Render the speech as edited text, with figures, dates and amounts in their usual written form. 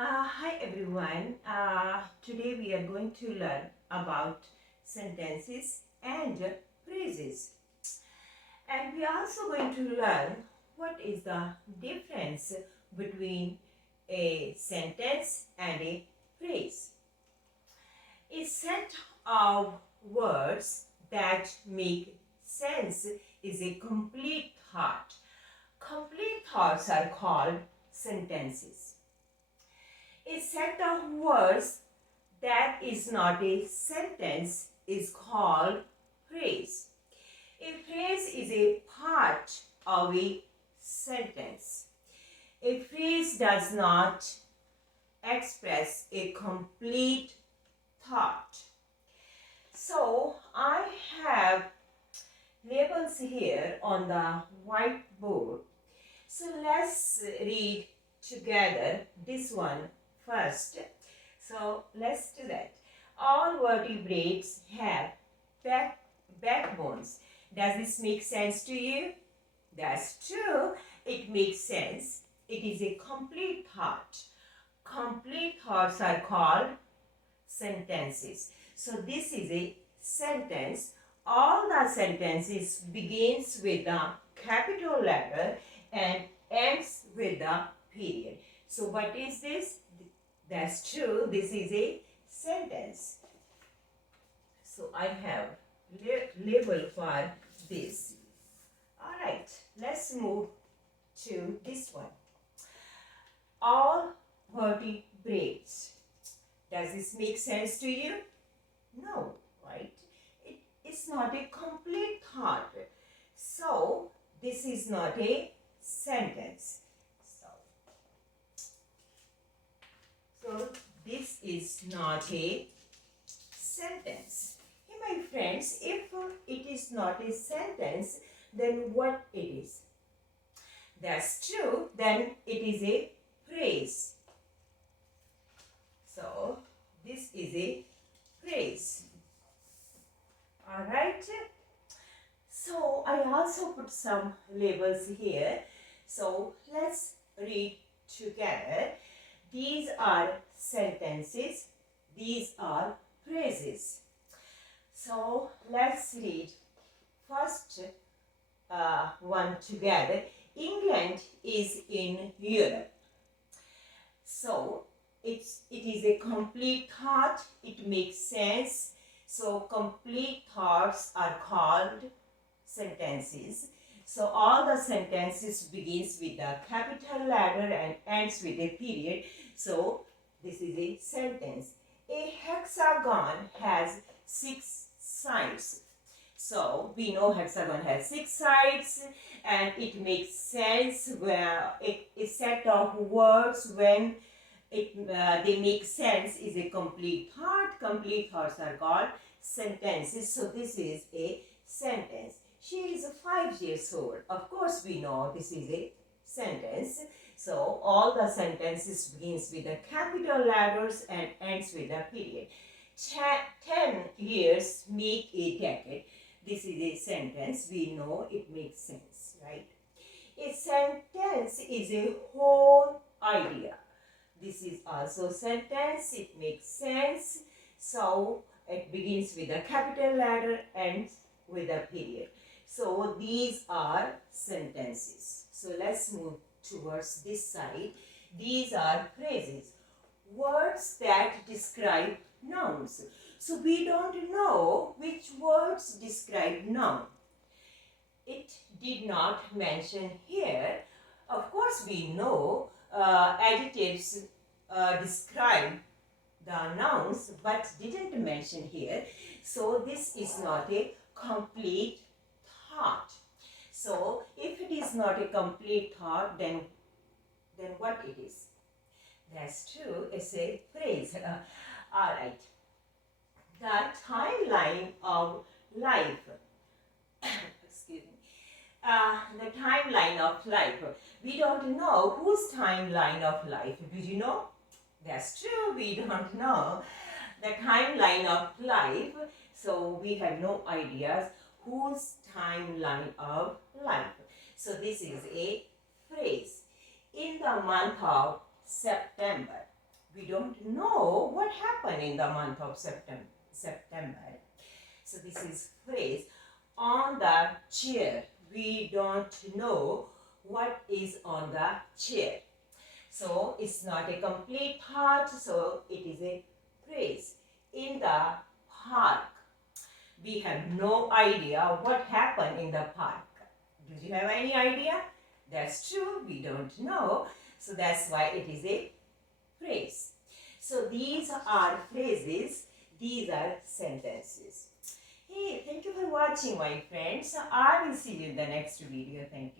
Hi everyone. Today we are going to learn about sentences and phrases. And we are also going to learn what is the difference between a sentence and a phrase. A set of words that make sense is a complete thought. Complete thoughts are called sentences. A set of words that is not a sentence is called phrase. A phrase is a part of a sentence. A phrase does not express a complete thought. So I have labels here on the whiteboard. So let's read together this one first. So let's do that. All vertebrates have backbones. Does this make sense to you? That's true. It makes sense. It is a complete thought. Complete thoughts are called sentences. So this is a sentence. All the sentences begins with the capital letter and ends with the period. So what is this? That's true. This is a sentence. So I have label for this. Alright, let's move to this one. All vertebrates. Does this make sense to you? No, right? It's not a complete thought. So this is not a sentence. So this is not a sentence. Hey, my friends, if it is not a sentence, then what it is? That's true, then it is a phrase. So this is a phrase. Alright. So I also put some labels here. So let's read together. These are sentences. These are phrases. So let's read first one together. England is in Europe. So it is a complete thought. It makes sense. So complete thoughts are called sentences. So all the sentences begins with a capital letter and ends with a period. So this is a sentence. A hexagon has 6 sides. So we know hexagon has 6 sides and it makes sense where a set of words when they make sense is a complete thought. Complete thoughts are called sentences. So this is a sentence. She is 5 years old. Of course we know this is a sentence. So all the sentences begins with the capital letters and ends with a period. 10 years make a decade. This is a sentence. We know it makes sense, right? A sentence is a whole idea. This is also sentence. It makes sense. So it begins with a capital letter, ends with a period. So these are sentences. So let's move towards this side. These are phrases. Words that describe nouns. So we don't know which words describe noun. It did not mention here. Of course we know adjectives describe the nouns but didn't mention here. So this is not a complete thought. So if it is not a complete thought, then what it is? That's true, it's a phrase. Alright. The timeline of life. Excuse me. The timeline of life. We don't know whose timeline of life. Do you know? That's true, we don't know the timeline of life. So we have no ideas whose timeline of life. So this is a phrase. In the month of September. We don't know what happened in the month of September. So this is phrase on the chair. We don't know what is on the chair. So it's not a complete thought, so it is a phrase. In the park, we have no idea what happened in the park. Do you have any idea? That's true, we don't know. So that's why it is a phrase. So these are phrases, these are sentences. Hey, thank you for watching, my friends. I will see you in the next video. Thank you.